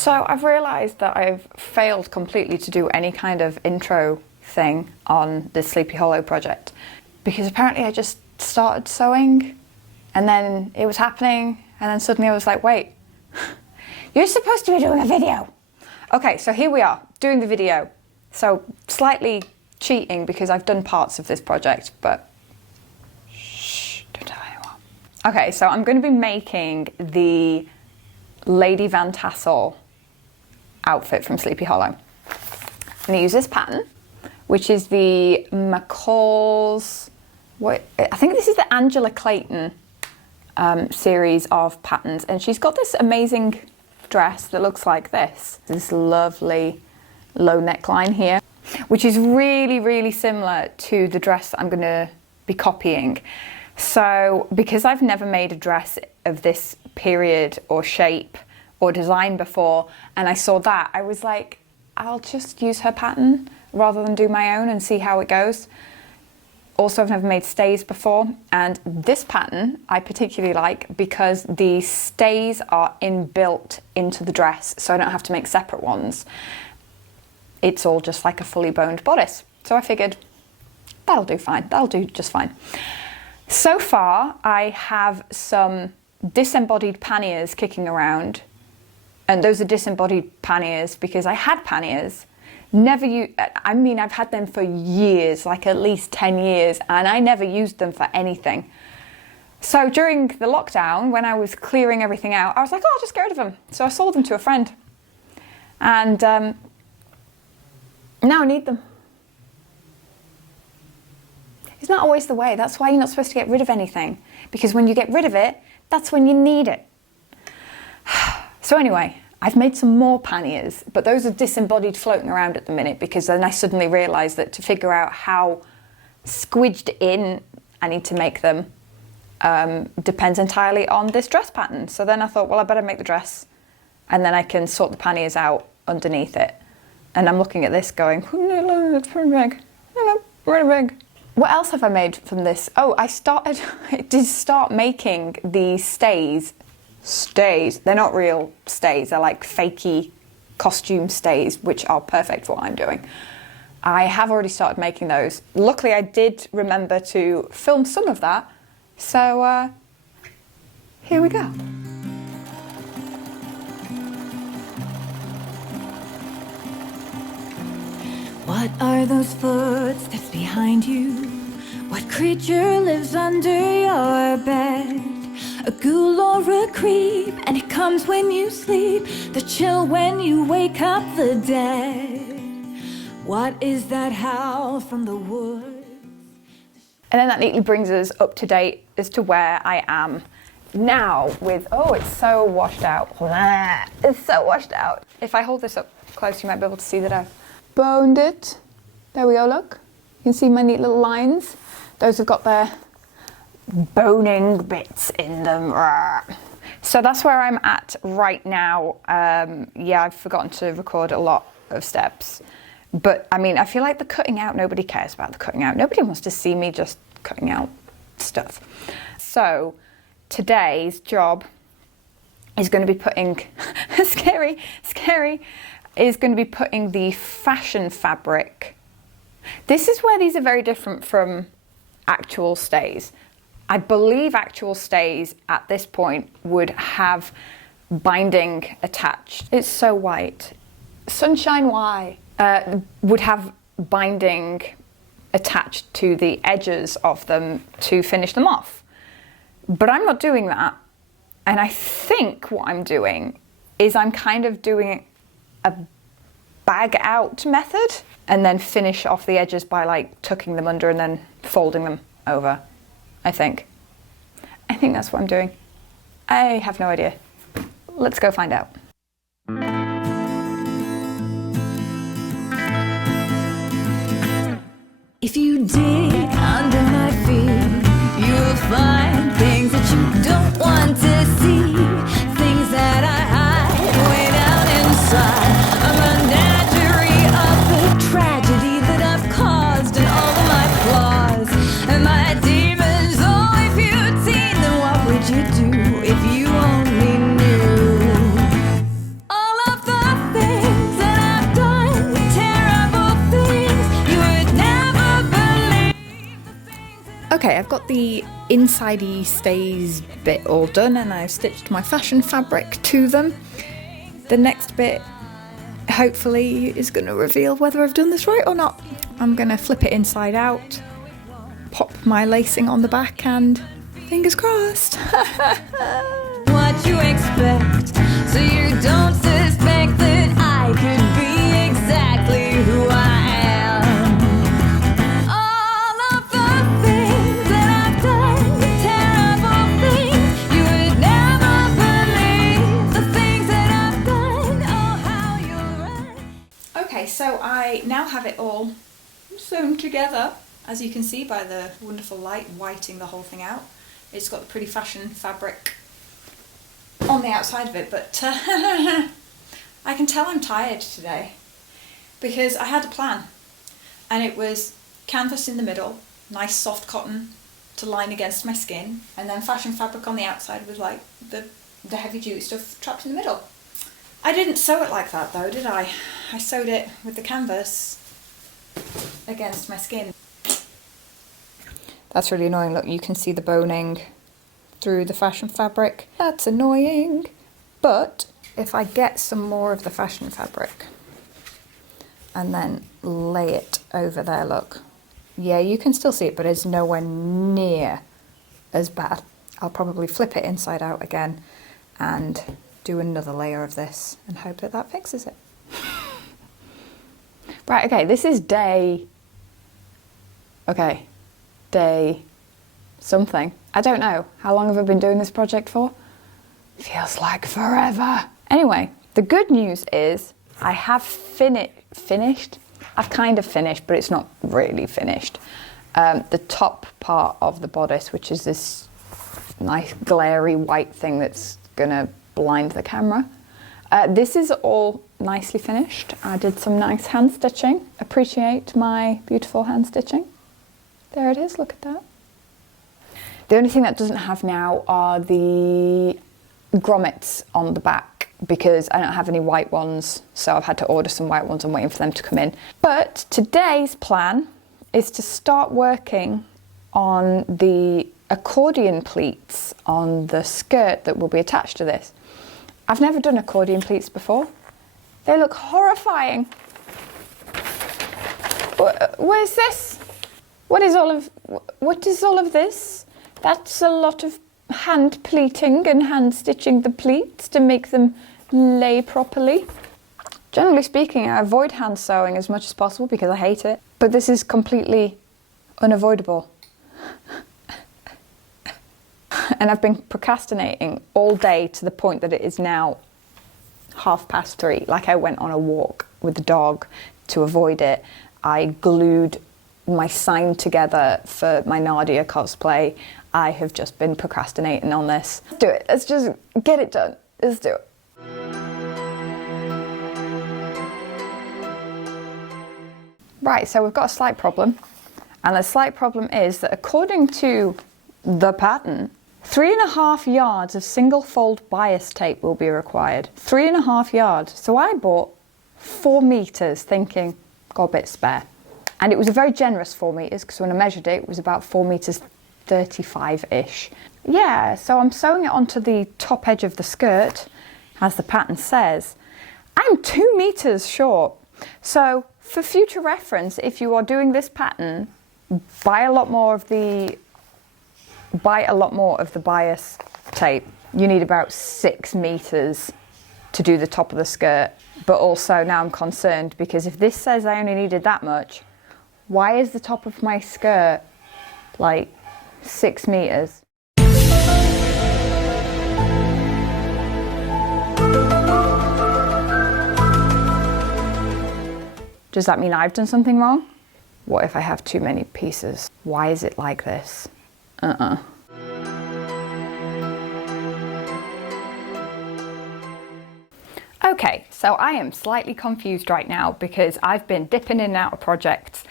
So I've realised that I've failed completely to do any kind of intro thing on the Sleepy Hollow project, because apparently I just started sewing and then it was happening and then suddenly I was like, wait, you're supposed to be doing a video. Okay, so here we are, doing the video. So slightly cheating because I've done parts of this project, but shh, don't tell anyone. Okay, so I'm going to be making the Lady Van Tassel outfit from Sleepy Hollow. I'm going to use this pattern, which is the McCall's, I think this is the Angela Clayton series of patterns, and she's got this amazing dress that looks like this lovely low neckline here, which is really, really similar to the dress that I'm going to be copying. So because I've never made a dress of this period or shape or design before, and I saw that, I was like, I'll just use her pattern rather than do my own and see how it goes. Also, I've never made stays before, and this pattern I particularly like because the stays are inbuilt into the dress, so I don't have to make separate ones. It's all just like a fully boned bodice. So I figured that'll do fine, that'll do just fine. So far, I have some disembodied panniers kicking around, and those are disembodied panniers because I had panniers. I mean, I've had them for years, like at least 10 years, and I never used them for anything. So during the lockdown, when I was clearing everything out, I was like, oh, I'll just get rid of them. So I sold them to a friend. And now I need them. It's not always the way. That's why you're not supposed to get rid of anything. Because when you get rid of it, that's when you need it. So anyway, I've made some more panniers, but those are disembodied floating around at the minute, because then I suddenly realised that to figure out how squidged in I need to make them depends entirely on this dress pattern. So then I thought, well, I better make the dress and then I can sort the panniers out underneath it. And I'm looking at this going, it's pretty big, pretty big. What else have I made from this? Oh, I did start making the stays. They're not real stays, they're like fakey costume stays, which are perfect for what I'm doing. I have already started making those. Luckily I did remember to film some of that, so here we go. What are those footsteps behind you? What creature lives under your bed? A ghoul or a creep, and it comes when you sleep, the chill when you wake up the dead. What is that howl from the woods? And then that neatly brings us up to date as to where I am now with, oh, it's so washed out. It's so washed out. If I hold this up close, you might be able to see that I've boned it. There we go, look. You can see my neat little lines. Those have got their boning bits in them. So that's where I'm at right now. Yeah, I've forgotten to record a lot of steps. But I mean, I feel like the cutting out, nobody cares about the cutting out. Nobody wants to see me just cutting out stuff. So today's job is going to be putting, scary, is going to be putting the fashion fabric. This is where these are very different from actual stays. I believe actual stays at this point would have binding attached. It's so white. Sunshine white. Would have binding attached to the edges of them to finish them off. But I'm not doing that. And I think what I'm doing is I'm kind of doing a bag out method and then finish off the edges by like tucking them under and then folding them over. I think that's what I'm doing. I have no idea. Let's go find out. If you dig under my feet, you'll find things that you don't want to see, things that I hide way down inside. A menagerie of the tragedy that I've caused and all of my flaws and my demons. Oh, if you'd seen them, what would you do if you only knew? All of the Okay, I've got the inside-y stays bit all done and I've stitched my fashion fabric to them. The next bit hopefully is going to reveal whether I've done this right or not. I'm going to flip it inside out, pop my lacing on the back and fingers crossed. What you expect, so you don't suspect that I could be exactly who I am. All of the things that I've done, terrible things, you would never believe the things that I've done. Oh, how you're right. Okay, so I now have it all sewn together, as you can see by the wonderful light whiting the whole thing out. It's got the pretty fashion fabric on the outside of it, but I can tell I'm tired today because I had a plan and it was canvas in the middle, nice soft cotton to line against my skin, and then fashion fabric on the outside with like the heavy duty stuff trapped in the middle. I didn't sew it like that though, did I? I sewed it with the canvas against my skin. That's really annoying. Look, you can see the boning through the fashion fabric. That's annoying. But if I get some more of the fashion fabric and then lay it over there, look. Yeah, you can still see it, but it's nowhere near as bad. I'll probably flip it inside out again and do another layer of this and hope that that fixes it. Right, okay, this is day something. I don't know. How long have I been doing this project for? Feels like forever. Anyway, the good news is I have finished. I've kind of finished, but it's not really finished. The top part of the bodice, which is this nice glary white thing that's gonna blind the camera. This is all nicely finished. I did some nice hand stitching. Appreciate my beautiful hand stitching. There it is, look at that. The only thing that doesn't have now are the grommets on the back because I don't have any white ones, so I've had to order some white ones. I'm waiting for them to come in. But today's plan is to start working on the accordion pleats on the skirt that will be attached to this. I've never done accordion pleats before. They look horrifying. Where's this? What is all of this? That's a lot of hand pleating and hand stitching the pleats to make them lay properly. Generally speaking, I avoid hand sewing as much as possible because I hate it, but this is completely unavoidable. And I've been procrastinating all day to the point that it is now 3:30. Like I went on a walk with the dog to avoid it. I glued my sign together for my ℍ𝕠𝕨 cosplay. I have just been procrastinating on this. Let's do it. Let's just get it done. Let's do it. Right, so we've got a slight problem. And the slight problem is that according to the pattern, 3.5 yards of single fold bias tape will be required. 3.5 yards. So I bought 4 meters thinking, got a bit spare. And it was a very generous 4 meters because when I measured it, it was about 4 meters 35-ish. Yeah, so I'm sewing it onto the top edge of the skirt, as the pattern says. I'm 2 meters short. So for future reference, if you are doing this pattern, buy a lot more of the bias tape. You need about 6 meters to do the top of the skirt. But also now I'm concerned because if this says I only needed that much, why is the top of my skirt like 6 meters? Does that mean I've done something wrong? What if I have too many pieces? Why is it like this? Okay, so I am slightly confused right now because I've been dipping in and out of projects.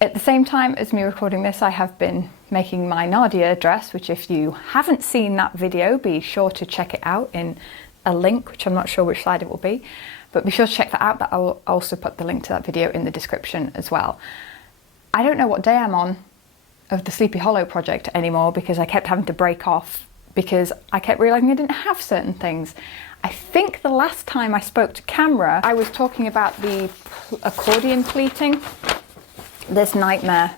At the same time as me recording this, I have been making my ℍ𝕠𝕨 dress, which if you haven't seen that video, be sure to check it out in a link, which I'm not sure which slide it will be, but be sure to check that out. I will also put the link to that video in the description as well. I don't know what day I'm on. of the Sleepy Hollow project anymore because I kept having to break off because I kept realising I didn't have certain things. I think the last time I spoke to camera, I was talking about the accordion pleating. This nightmare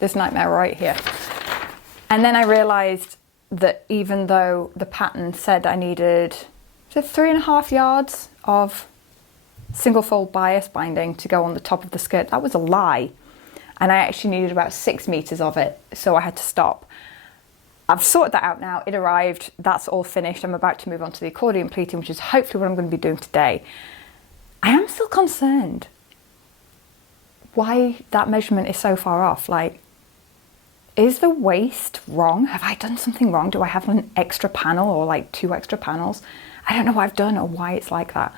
right here. And then I realised that even though the pattern said I needed 3.5 yards of single fold bias binding to go on the top of the skirt, that was a lie. And I actually needed about 6 meters of it, so I had to stop. I've sorted that out now, it arrived, that's all finished. I'm about to move on to the accordion pleating, which is hopefully what I'm going to be doing today. I am still concerned why that measurement is so far off. Like, is the waist wrong? Have I done something wrong? Do I have an extra panel or like 2 extra panels? I don't know what I've done or why it's like that.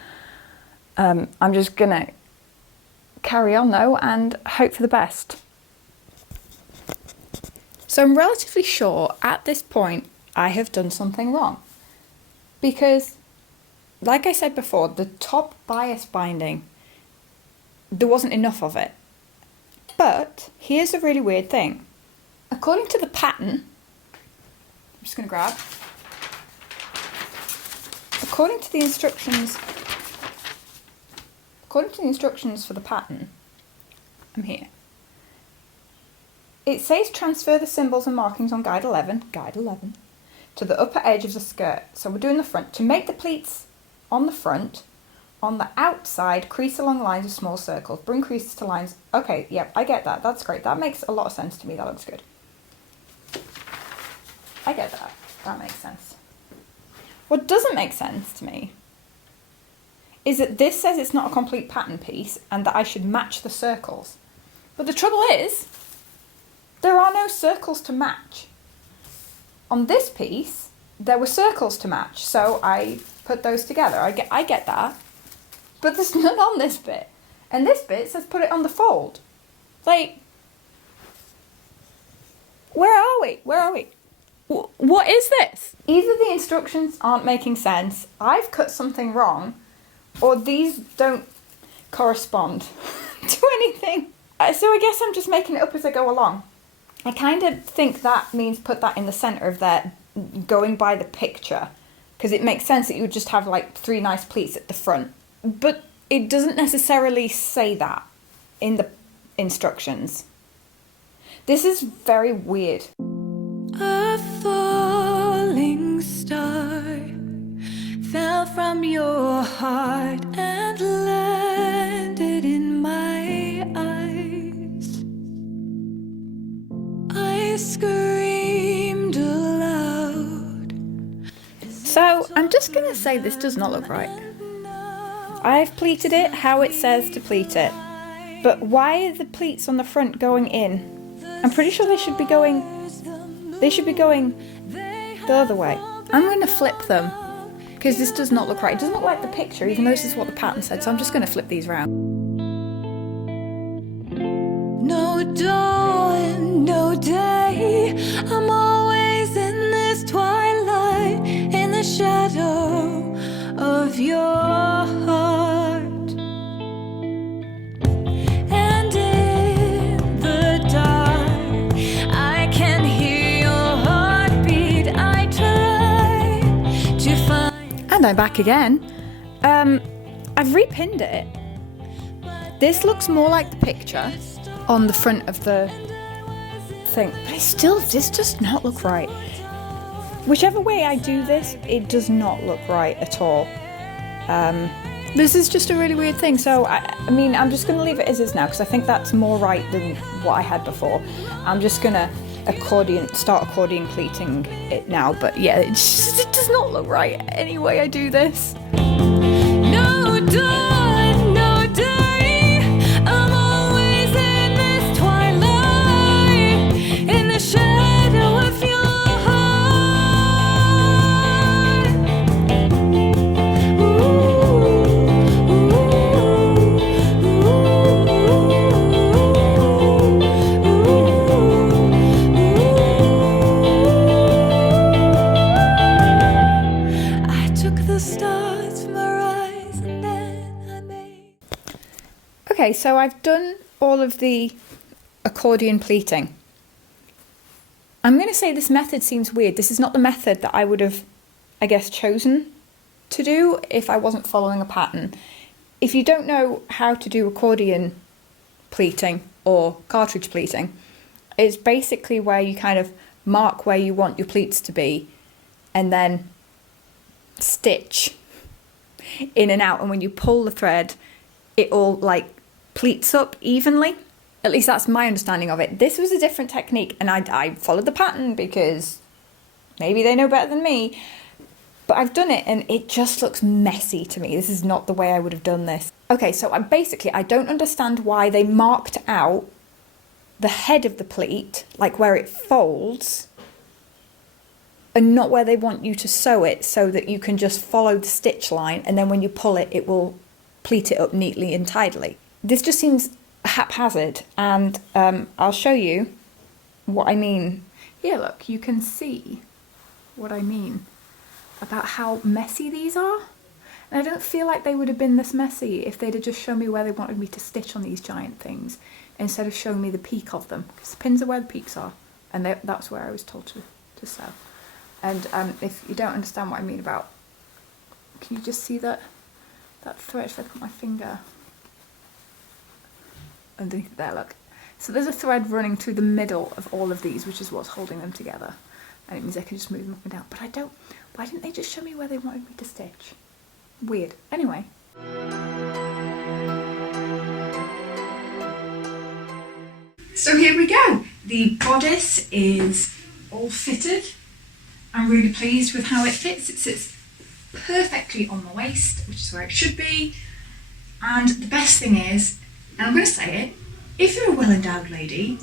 I'm just gonna carry on though and hope for the best. So I'm relatively sure at this point I have done something wrong because, like I said before, the top bias binding, there wasn't enough of it. But here's a really weird thing. According to the pattern, I'm just going to grab, according to the instructions for the pattern, I'm here. It says transfer the symbols and markings on guide 11, to the upper edge of the skirt. So we're doing the front. To make the pleats on the front, on the outside, crease along lines of small circles. Bring creases to lines. Okay, yep, I get that. That's great. That makes a lot of sense to me. That looks good. I get that. That makes sense. What doesn't make sense to me is that this says it's not a complete pattern piece and that I should match the circles. But the trouble is, there are no circles to match. On this piece, there were circles to match, so I put those together. I get that. But there's none on this bit. And this bit says put it on the fold. Like, where are we? Where are we? What is this? Either the instructions aren't making sense, I've cut something wrong, or these don't correspond to anything. So I guess I'm just making it up as I go along. I kind of think that means put that in the centre of there, going by the picture, because it makes sense that you would just have like 3 nice pleats at the front. But it doesn't necessarily say that in the instructions. This is very weird. A falling star fell from your heart and landed in my eyes. I screamed aloud. So I'm just going to say this does not look right. I've pleated it how it says to pleat it. But why are the pleats on the front going in? I'm pretty sure they should be going the other way. I'm going to flip them because this does not look right. It doesn't look like the picture, even though this is what the pattern said. So I'm just going to flip these around. No dawn, no day, I'm always in this twilight, in the shadow of your heart. And in the dark, I can hear your heartbeat. I try to find. And I'm back again. I've repinned it. This looks more like the picture on the front of the thing, but this does not look right. Whichever way I do this, it does not look right at all. This is just a really weird thing. So I mean, I'm just going to leave it as is now because I think that's more right than what I had before. I'm just going to start accordion pleating it now. But yeah, it does not look right any way I do this. No dawn, no day, I'm always in this twilight, in the shadow of your heart. I took the stars from her eyes and then I made. Okay, so I've done all of the accordion pleating. I'm going to say this method seems weird. This is not the method that I would have, I guess, chosen to do if I wasn't following a pattern. If you don't know how to do accordion pleating or cartridge pleating, it's basically where you kind of mark where you want your pleats to be and then stitch in and out, and when you pull the thread it all like pleats up evenly. At least that's my understanding of it. This was a different technique, and I followed the pattern because maybe they know better than me, but I've done it and it just looks messy to me. This is not the way I would have done this. Okay, so I don't understand why they marked out the head of the pleat, like where it folds, and not where they want you to sew it, so that you can just follow the stitch line and then when you pull it, it will pleat it up neatly and tidily. This just seems haphazard, and I'll show you what I mean. Here, look, you can see what I mean about how messy these are. And I don't feel like they would have been this messy if they'd have just shown me where they wanted me to stitch on these giant things instead of showing me the peak of them, because the pins are where the peaks are, and that's where I was told to sew. And if you don't understand what I mean about, can you just see that thread? If I put my finger underneath there, look. So there's a thread running through the middle of all of these, which is what's holding them together. And it means I can just move them up and down. But I don't, why didn't they just show me where they wanted me to stitch? Weird. Anyway. So here we go. The bodice is all fitted. I'm really pleased with how it fits. It sits perfectly on the waist, which is where it should be. And the best thing is, and I'm going to say it, if you're a well-endowed lady,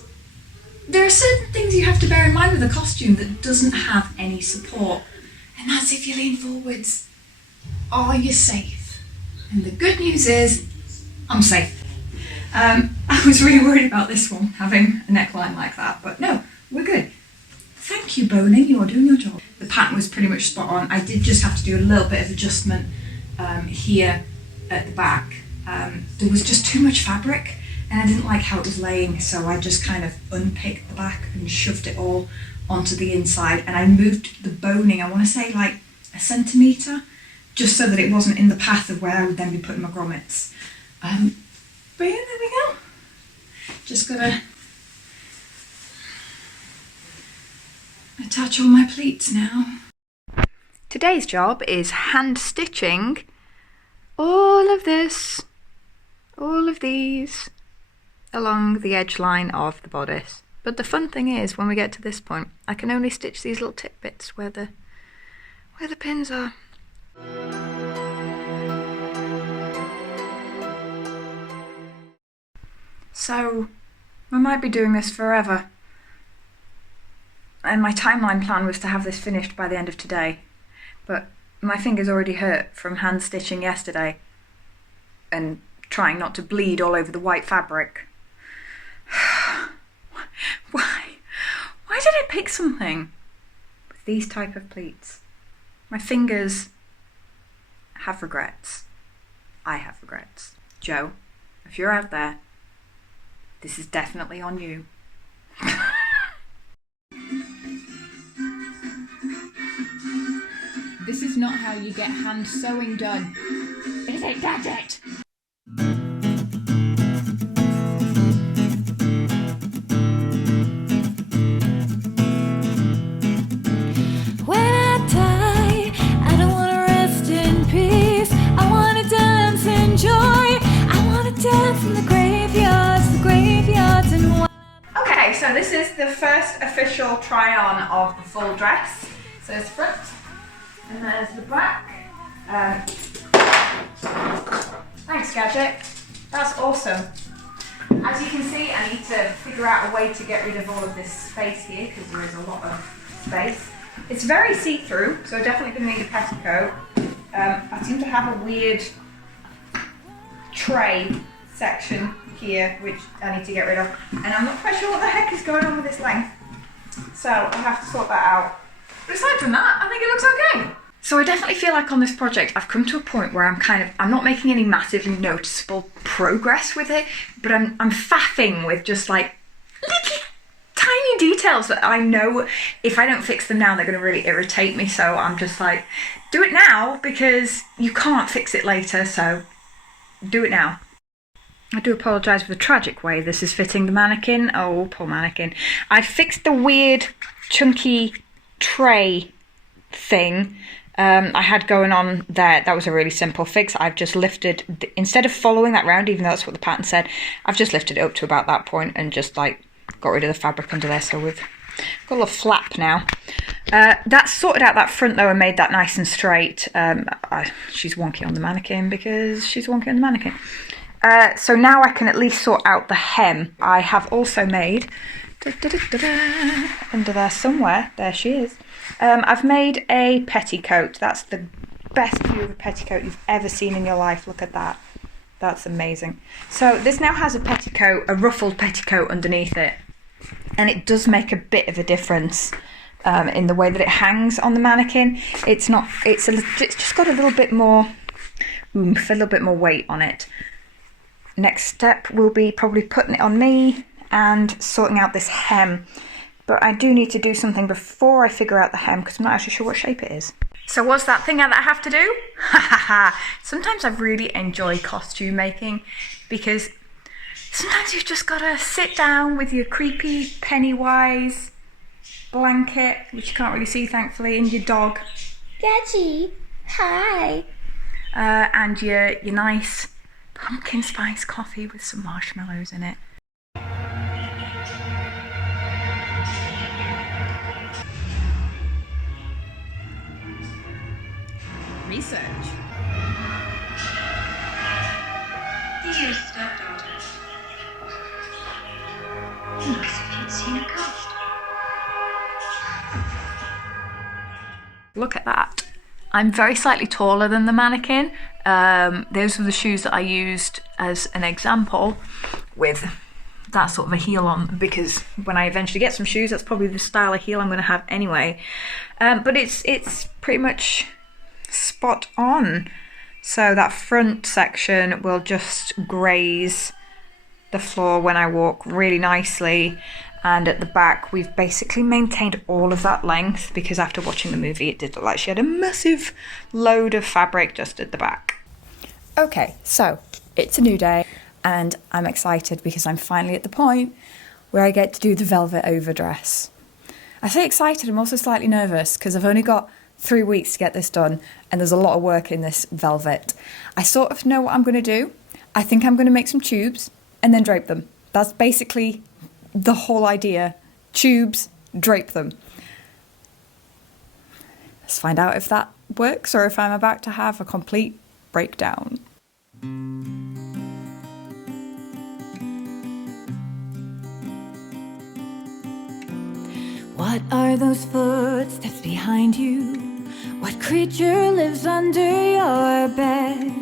there are certain things you have to bear in mind with a costume that doesn't have any support. And that's if you lean forwards. Are you safe? And the good news is, I'm safe. I was really worried about this one, having a neckline like that, but no, we're good. Thank you, boning, you're doing your job. The pattern was pretty much spot on. I did just have to do a little bit of adjustment here at the back. There was just too much fabric and I didn't like how it was laying, so I just kind of unpicked the back and shoved it all onto the inside, and I moved the boning, I want to say like a centimetre, just so that it wasn't in the path of where I would then be putting my grommets. But yeah, there we go. Just gotta attach all my pleats now. Today's job is hand stitching all of this, all of these, along the edge line of the bodice. But the fun thing is, when we get to this point, I can only stitch these little tidbits where the pins are. So, I might be doing this forever. And my timeline plan was to have this finished by the end of today. But my fingers already hurt from hand stitching yesterday and trying not to bleed all over the white fabric. Why did I pick something with these type of pleats? My fingers have regrets. I have regrets. Joe, if you're out there, this is definitely on you. This is not how you get hand sewing done. Is it, Gadget? When I die, I don't want to rest in peace. I want to dance in joy. I want to dance in the graveyards and Okay, so this is the first official try-on of the full dress. So there's the front, and there's the back. Thanks, Gadget. That's awesome. As you can see, I need to figure out a way to get rid of all of this space here, because there is a lot of space. It's very see-through, so I definitely going to need a petticoat. I seem to have a weird tray section here, which I need to get rid of, and I'm not quite sure what the heck is going on with this length, so I'll have to sort that out. But aside from that, I think it looks okay. So I definitely feel like on this project I've come to a point where I'm not making any massively noticeable progress with it, but I'm faffing with just like little tiny details details that I know if I don't fix them now, they're going to really irritate me. So I'm just like, do it now because you can't fix it later. So do it now. I do apologise for the tragic way this is fitting the mannequin. Oh, poor mannequin. I fixed the weird chunky tray thing I had going on there. That was a really simple fix. I've just lifted, instead of following that round, even though that's what the pattern said, I've just lifted it up to about that point and just like got rid of the fabric under there. So we've got a little flap now. That's sorted out that front though and made that nice and straight. She's wonky on the mannequin because she's wonky on the mannequin. So now I can at least sort out the hem. I have also made, under there somewhere, there she is. I've made a petticoat. That's the best view of a petticoat you've ever seen in your life. Look at that. That's amazing. So this now has a petticoat, a ruffled petticoat underneath it. And it does make a bit of a difference in the way that it hangs on the mannequin. It's just got a little bit more oomph, a little bit more weight on it. Next step will be probably putting it on me and sorting out this hem. But I do need to do something before I figure out the hem because I'm not actually sure what shape it is. So what's that thing that I have to do? Sometimes I really enjoy costume making because sometimes you've just got to sit down with your creepy Pennywise blanket, which you can't really see thankfully, and your dog. Getty, hi. And your nice pumpkin spice coffee with some marshmallows in it. Research. Dear stepdaughter, it looks as if you'd seen a ghost. Look at that. I'm very slightly taller than the mannequin. Those were the shoes that I used as an example with that sort of a heel on because when I eventually get some shoes, that's probably the style of heel I'm going to have anyway. But it's pretty much spot on. So that front section will just graze the floor when I walk really nicely, and at the back we've basically maintained all of that length because after watching the movie it did look like she had a massive load of fabric just at the back. Okay, so it's a new day and I'm excited because I'm finally at the point where I get to do the velvet overdress. I say excited, I'm also slightly nervous because I've only got 3 weeks to get this done and there's a lot of work in this velvet. I sort of know what I'm going to do. I think I'm going to make some tubes and then drape them. That's basically the whole idea. Tubes, drape them. Let's find out if that works or if I'm about to have a complete breakdown. What are those footsteps behind you? What creature lives under your bed?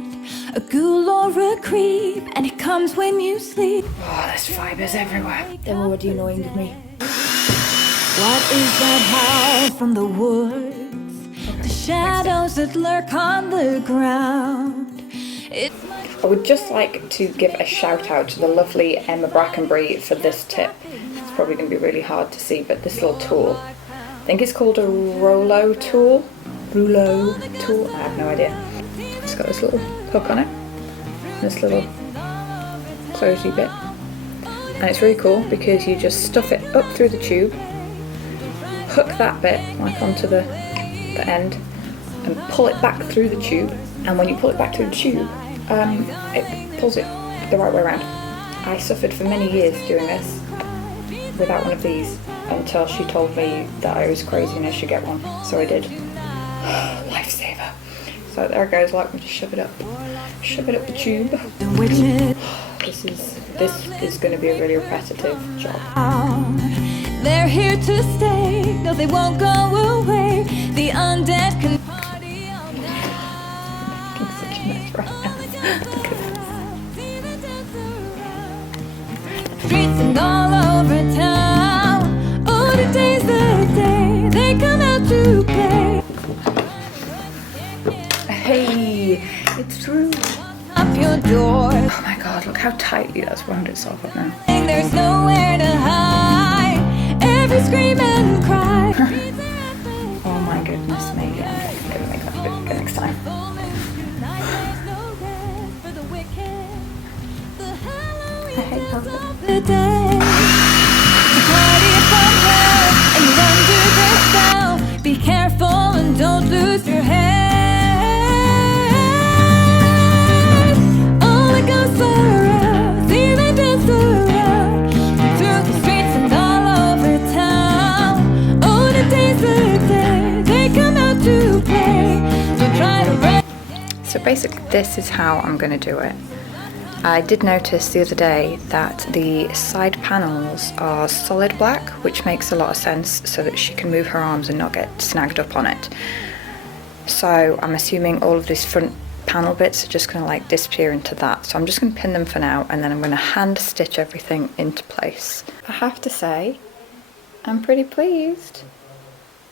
A ghoul or a creep, and it comes when you sleep. Oh, there's fibres everywhere. They're already annoying me. What is that howl from the woods? The shadows that lurk on the ground. It's I would just like to give a shout out to the lovely Emma Brackenbury for this tip. It's probably going to be really hard to see, but this little tool, I think it's called a rouleau tool. I have no idea. It's got this little hook on it, this little closey bit, and it's really cool because you just stuff it up through the tube, hook that bit like onto the end, and pull it back through the tube. And when you pull it back through the tube, it pulls it the right way around. I suffered for many years doing this without one of these until she told me that I was crazy and I should get one, so I did. Lifesaver. So there it goes, like me to shove it up the tube. This is going to be a really repetitive job. They're here to stay, no they won't go away. The undead can party all night. Making such a mess right now. Look at this. Streets and all over town. Oh, today's the day they come out to play. Hey, it's through. Up your door. Oh my god, look how tightly that's wound itself up now. There's nowhere to hide. Every scream So basically this is how I'm going to do it. I did notice the other day that the side panels are solid black, which makes a lot of sense so that she can move her arms and not get snagged up on it. So I'm assuming all of these front panel bits are just going to like disappear into that. So I'm just going to pin them for now, and then I'm going to hand stitch everything into place. I have to say, I'm pretty pleased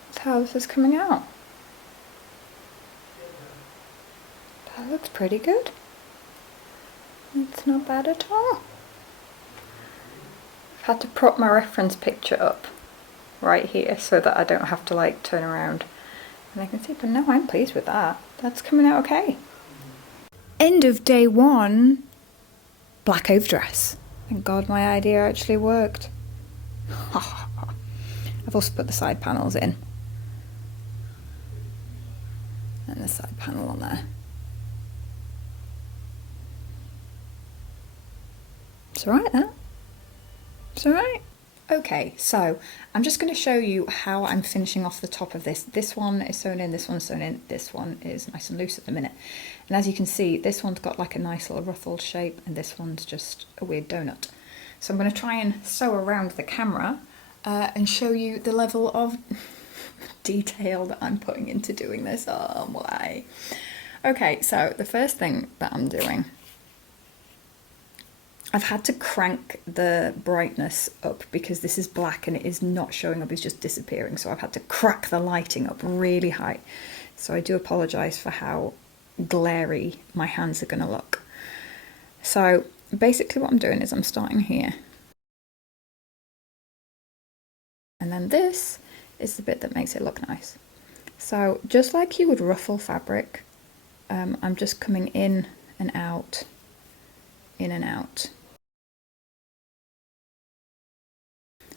with how this is coming out. That looks pretty good. It's not bad at all. I've had to prop my reference picture up right here so that I don't have to like turn around and I can see, but no, I'm pleased with that. That's coming out okay. End of day one, black overdress. Thank God my idea actually worked. I've also put the side panels in. And the side panel on there. It's alright, that. It's alright. Okay, so I'm just going to show you how I'm finishing off the top of this. This one is sewn in, this one's sewn in, this one is nice and loose at the minute. And as you can see, this one's got like a nice little ruffled shape and this one's just a weird donut. So I'm going to try and sew around the camera and show you the level of detail that I'm putting into doing this. Oh my. Okay, so the first thing that I'm doing, I've had to crank the brightness up because this is black and it is not showing up, it's just disappearing. So I've had to crack the lighting up really high. So I do apologise for how glary my hands are going to look. So basically what I'm doing is I'm starting here. And then this is the bit that makes it look nice. So just like you would ruffle fabric, I'm just coming in and out, in and out.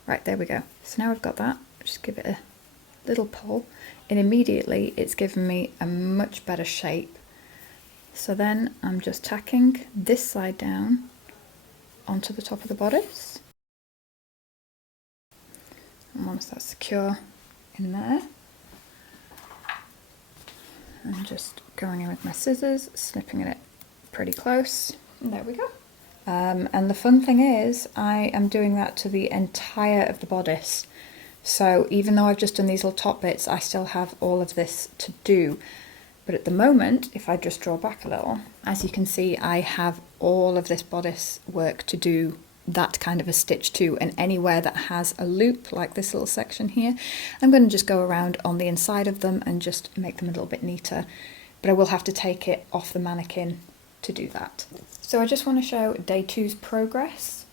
Right, there we go. So now I've got that, just give it a little pull and immediately it's given me a much better shape. So then I'm just tacking this side down onto the top of the bodice. And once that's secure in there, I'm just going in with my scissors, snipping it pretty close, and there we go. And the fun thing is, I am doing that to the entire of the bodice. So even though I've just done these little top bits, I still have all of this to do. But at the moment, if I just draw back a little, as you can see, I have all of this bodice work to do that kind of a stitch to, and anywhere that has a loop, like this little section here, I'm going to just go around on the inside of them and just make them a little bit neater. But I will have to take it off the mannequin to do that. So I just want to show day two's progress.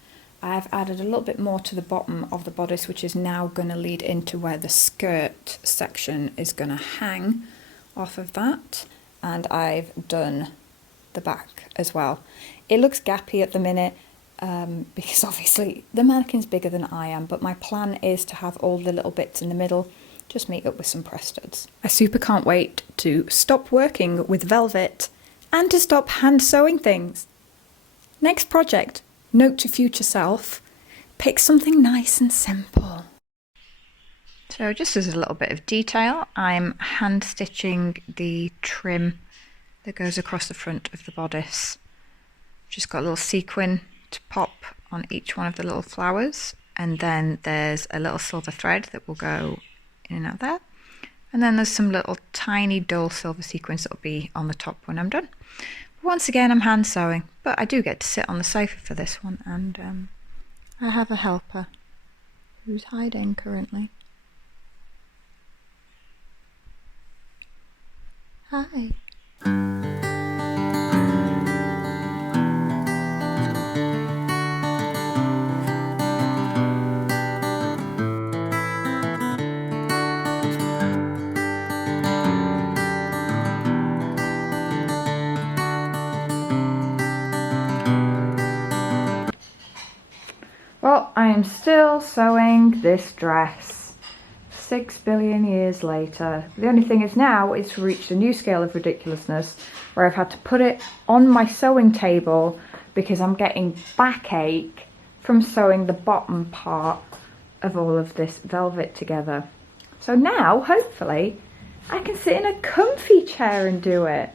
I've added a little bit more to the bottom of the bodice, which is now going to lead into where the skirt section is going to hang off of that. And I've done the back as well. It looks gappy at the minute because obviously the mannequin's bigger than I am, but my plan is to have all the little bits in the middle just meet up with some press studs. I super can't wait to stop working with velvet and to stop hand sewing things. Next project, note to future self, pick something nice and simple. So just as a little bit of detail, I'm hand stitching the trim that goes across the front of the bodice. Just got a little sequin to pop on each one of the little flowers, and then there's a little silver thread that will go in and out there, and then there's some little tiny dull silver sequins that will be on the top when I'm done. Once again, I'm hand sewing, but I do get to sit on the sofa for this one, and I have a helper who's hiding currently. Hi. Well, I am still sewing this dress 6 billion years later. The only thing is now it's reached a new scale of ridiculousness where I've had to put it on my sewing table because I'm getting backache from sewing the bottom part of all of this velvet together. So now, hopefully, I can sit in a comfy chair and do it.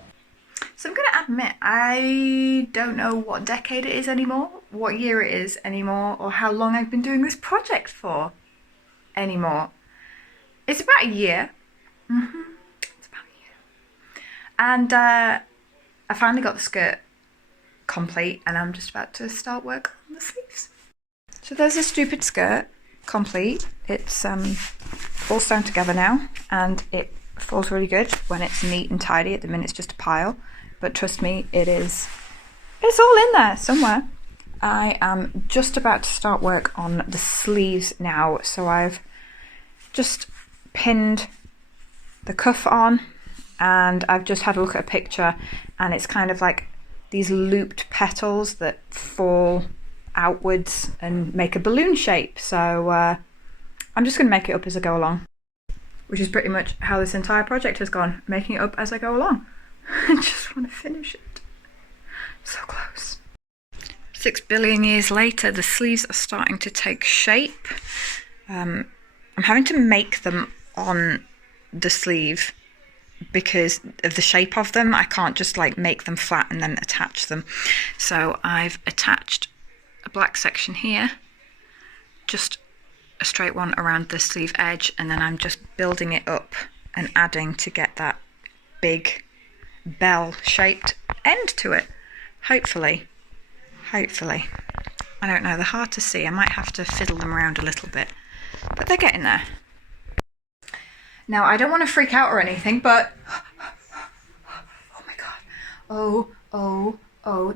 So I'm going to admit, I don't know what decade it is anymore, what year it is anymore, or how long I've been doing this project for anymore. It's about a year. It's about a year. And I finally got the skirt complete, and I'm just about to start work on the sleeves. So there's a stupid skirt complete. It's all sewn together now, and it falls really good when it's neat and tidy. At the minute it's just a pile, but trust me, it's all in there somewhere. I am just about to start work on the sleeves now, so I've just pinned the cuff on, and I've just had a look at a picture, and it's kind of like these looped petals that fall outwards and make a balloon shape. So I'm just going to make it up as I go along, which is pretty much how this entire project has gone, making it up as I go along. I just want to finish it. So close. 6 billion years later, the sleeves are starting to take shape. I'm having to make them on the sleeve because of the shape of them. I can't just like make them flat and then attach them. So I've attached a black section here, just a straight one around the sleeve edge, and then I'm just building it up and adding to get that big bell shaped end to it. Hopefully. I don't know, they're hard to see. I might have to fiddle them around a little bit, but they're getting there. Now, I don't want to freak out or anything, but oh my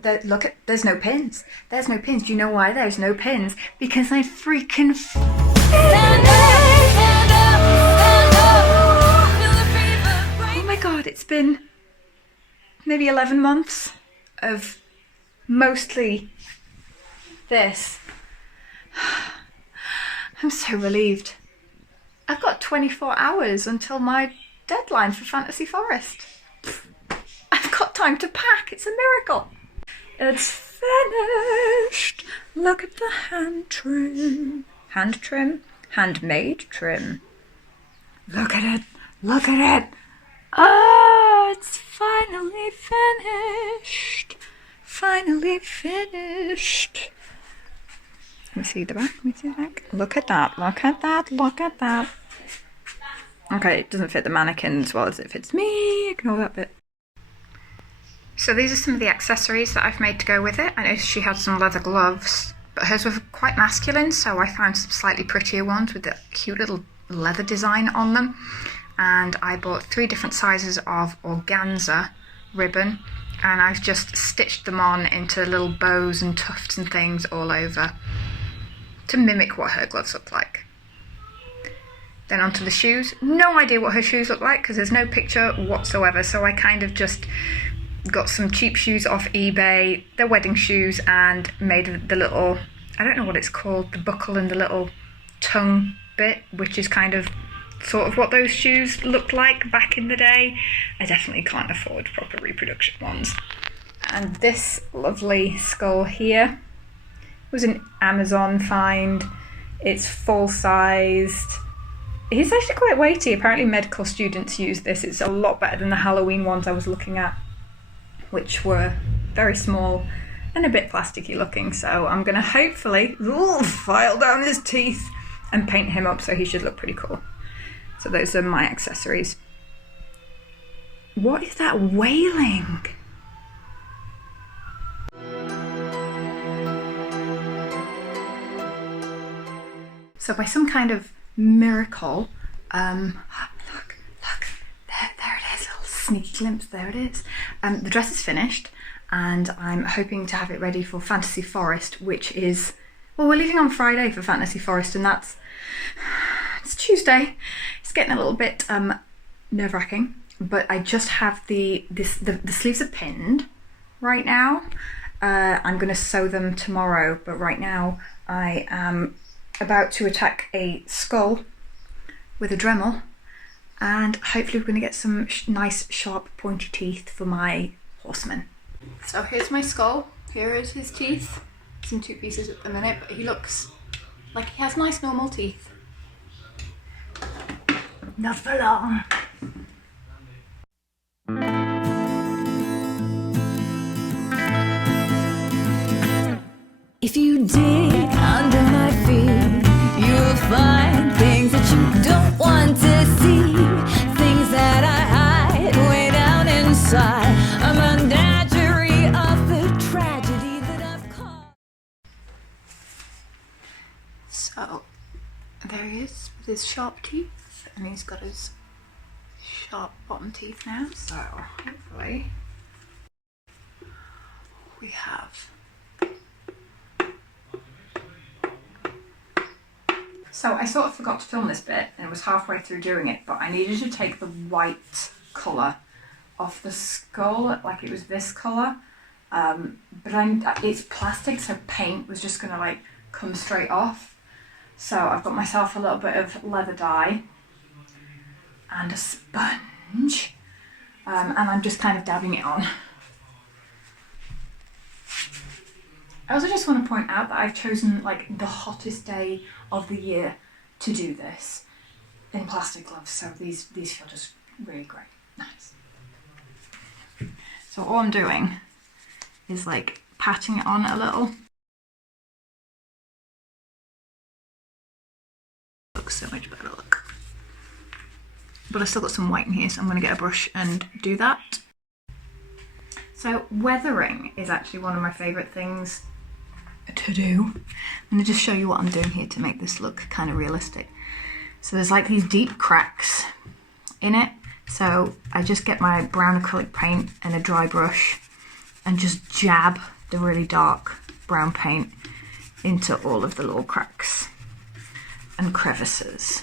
god, look, there's no pins. There's no pins. Do you know why there's no pins? Because I freaking oh my god, it's been maybe 11 months of mostly this. I'm so relieved. I've got 24 hours until my deadline for Fantasy Forest. I've got time to pack. It's a miracle. It's finished. Look at the hand trim. Hand trim? Handmade trim. Look at it. Look at it. Oh, it's finally finished. Finally finished. Let me see the back. Let me see the back. Look at that. Look at that. Look at that. Okay, it doesn't fit the mannequin as well as it fits me. Ignore that bit. So these are some of the accessories that I've made to go with it. I noticed she had some leather gloves, but hers were quite masculine, so I found some slightly prettier ones with the cute little leather design on them. And I bought 3 different sizes of organza ribbon, and I've just stitched them on into little bows and tufts and things all over to mimic what her gloves look like. Then onto the shoes. No idea what her shoes look like because there's no picture whatsoever, so I kind of just got some cheap shoes off eBay. They're wedding shoes, and made the little, I don't know what it's called, the buckle and the little tongue bit, which is kind of sort of what those shoes looked like back in the day. I definitely can't afford proper reproduction ones. And this lovely skull here was an Amazon find. It's full-sized. It's actually quite weighty. Apparently medical students use this. It's a lot better than the Halloween ones I was looking at, which were very small and a bit plasticky looking. So I'm going to hopefully file down his teeth and paint him up, so he should look pretty cool. So those are my accessories. What is that wailing? So by some kind of miracle, look, there it is, a little sneaky glimpse, there it is. The dress is finished, and I'm hoping to have it ready for Fantasy Forest, which is, well, we're leaving on Friday for Fantasy Forest, and it's Tuesday. It's getting a little bit nerve-wracking, but I just have the sleeves are pinned right now. I'm going to sew them tomorrow, but right now I am about to attack a skull with a Dremel, and hopefully we're going to get some nice sharp pointy teeth for my horseman. So here's my skull, here is his teeth. It's in 2 pieces at the minute, but he looks like he has nice normal teeth. Not for long. he is with his sharp teeth, and he's got his sharp bottom teeth now, so hopefully we have. So I sort of forgot to film this bit and it was halfway through doing it, but I needed to take the white colour off the skull, like it was this colour, but it's plastic, so paint was just gonna like come straight off. So I've got myself a little bit of leather dye and a sponge, and I'm just kind of dabbing it on. I also just want to point out that I've chosen like the hottest day of the year to do this in plastic gloves, so these feel just really great. Nice. So all I'm doing is like patting it on a little. Looks so much better, look. But I've still got some white in here, so I'm going to get a brush and do that. So weathering is actually one of my favourite things to do. I'm going to just show you what I'm doing here to make this look kind of realistic. So there's like these deep cracks in it, so I just get my brown acrylic paint and a dry brush and just jab the really dark brown paint into all of the little cracks and crevices,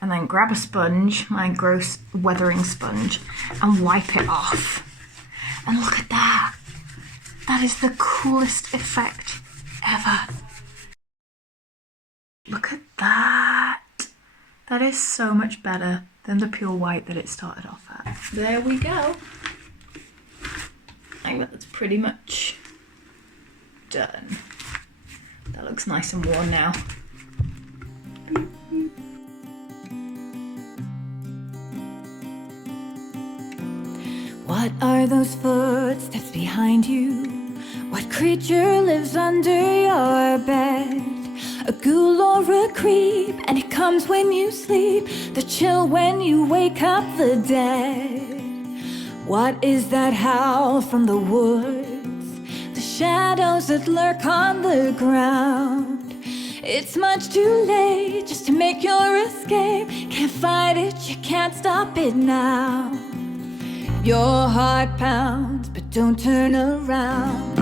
and then grab a sponge, my gross weathering sponge, and wipe it off. And look at that! That is the coolest effect ever. Look at that! That is so much better than the pure white that it started off at. There we go. I think that's pretty much done. That looks nice and worn now. What are those footsteps behind you? What creature lives under your bed? A ghoul or a creep, and it comes when you sleep, the chill when you wake up the dead. What is that howl from the woods? The shadows that lurk on the ground. It's much too late just to make your escape. Can't fight it, you can't stop it now. Your heart pounds, but don't turn around.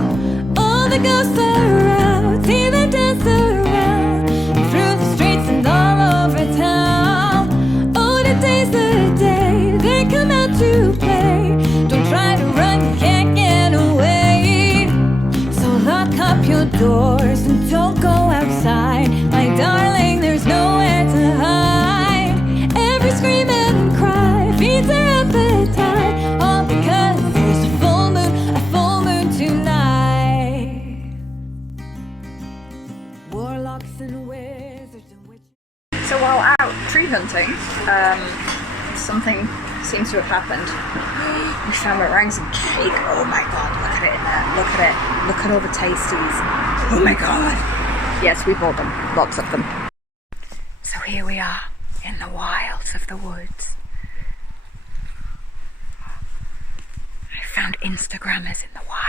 All the ghosts are out, see them dance around through the streets and all over town. Oh, today's the day they come out to play. Don't try to run, you can't get away. So lock up your doors and don't go outside. My darling, there's nowhere to hide. Every scream and cry feeds their appetite. All because there's a full moon tonight. Warlocks and wizards and witches. So while out tree hunting, something seems to have happened. We found meringues and cake. Oh my god, look at it in there. Look at it. Look at all the tasties. Oh my god. Yes, we bought them. Lots of them. So here we are in the wilds of the woods. I found Instagrammers in the wild.